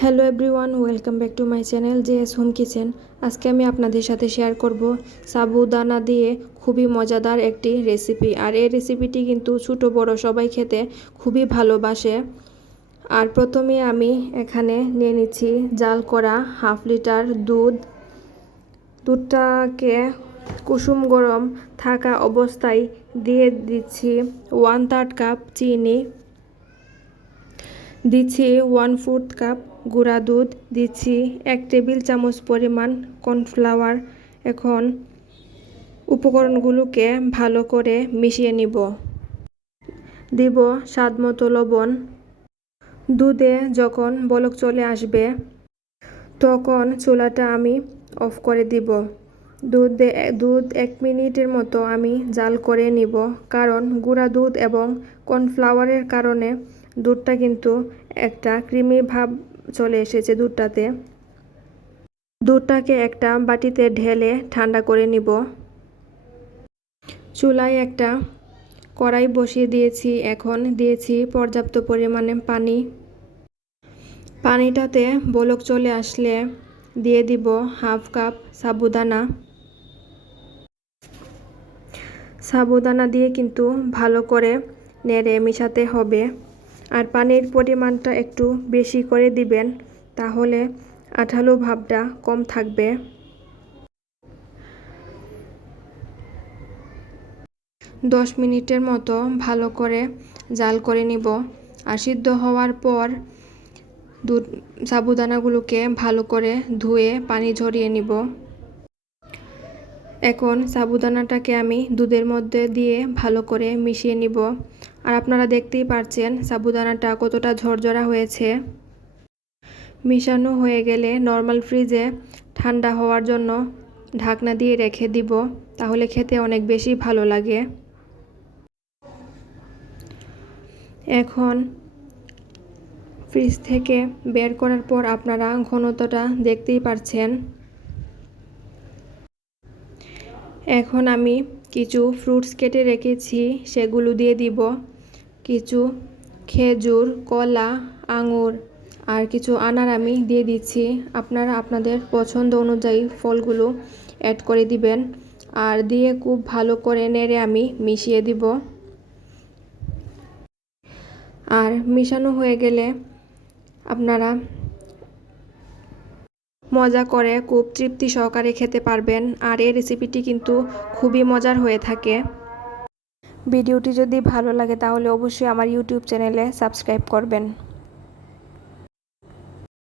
Hello everyone, welcome back to my channel JS home kitchen. আজকে আমি আপনাদের সাথে শেয়ার করব সাবুদানা দিয়ে খুবই মজাদার একটি রেসিপি। আর এই রেসিপিটি কিন্তু ছোটো বড় সবাই খেতে খুবই ভালোবাসে। আর প্রথমে আমি এখানে নিয়ে নিচ্ছি জাল করা হাফ লিটার দুধটাকে কুসুম গরম থাকা অবস্থায় দিয়ে দিচ্ছি 1/3 কাপ চিনি, দিচ্ছি 1/4 কাপ গুঁড়া দুধ, দিচ্ছি 1 টেবিল চামচ পরিমাণ কর্নফ্লাওয়ার। এখন উপকরণগুলোকে ভালো করে মিশিয়ে নিব। দিব স্বাদ মতো লবণ। দুধে যখন বলক চলে আসবে তখন চুলাটা আমি অফ করে দিব। দুধ 1 মিনিটের মতো আমি জাল করে নিব, কারণ গুঁড়া দুধ এবং কর্নফ্লাওয়ারের কারণে দুধটা কিন্তু একটা ক্রিমি ভাব চলে এসেছে দুধটাতে। দুধটাকে একটা বাটিতে ঢেলে ঠান্ডা করে নিব। চুলায় একটা কড়াই বসিয়ে দিয়েছি। এখন দিয়েছি পর্যাপ্ত পরিমাণে পানি। পানিটাতে বলক চলে আসলে দিয়ে দিব হাফ কাপ সাবুদানা দিয়ে কিন্তু ভালো করে নেড়ে মিশাতে হবে। আর পানির পরিমাণটা একটু বেশি করে দিবেন, তাহলে আঠালো ভাবটা কম থাকবে। 10 মিনিটের মতো ভালো করে জাল করে নিব। আর সিদ্ধ হওয়ার পর সাবুদানাগুলোকে ভালো করে ধুয়ে পানি ঝরিয়ে নিব। এখন সাবুদানাটাকে আমি দুধের মধ্যে দিয়ে ভালো করে মিশিয়ে নিব। আর আপনারা দেখতেই পাচ্ছেন সাবুদানাটা কতটা ঝরঝরা হয়েছে। মিশানো হয়ে গেলে নর্মাল ফ্রিজে ঠান্ডা হওয়ার জন্য ঢাকনা দিয়ে রেখে দিব, তাহলে খেতে অনেক বেশি ভালো লাগে। এখন ফ্রিজ থেকে বের করার পর আপনারা ঘনত্বটা দেখতেই পাচ্ছেন। এখন আমি কিছু ফ্রুটস কেটে রেখেছি, সেগুলো দিয়ে দিব। কিছু খেজুর, কলা, আঙুর আর কিছু আনার আমি দিয়ে দিচ্ছি। আপনারা আপনাদের পছন্দ অনুযায়ী ফলগুলো অ্যাড করে দিবেন। আর দিয়ে খুব ভালো করে নেড়ে আমি মিশিয়ে দিব। আর মিশানো হয়ে গেলে আপনারা মজা করে খুব তৃপ্তি সহকারে খেতে পারবেন। আর এই রেসিপিটি কিন্তু খুবই মজার হয়ে থাকে। ভিডিওটি যদি ভালো লাগে তাহলে অবশ্যই আমার ইউটিউব চ্যানেলে সাবস্ক্রাইব করবেন।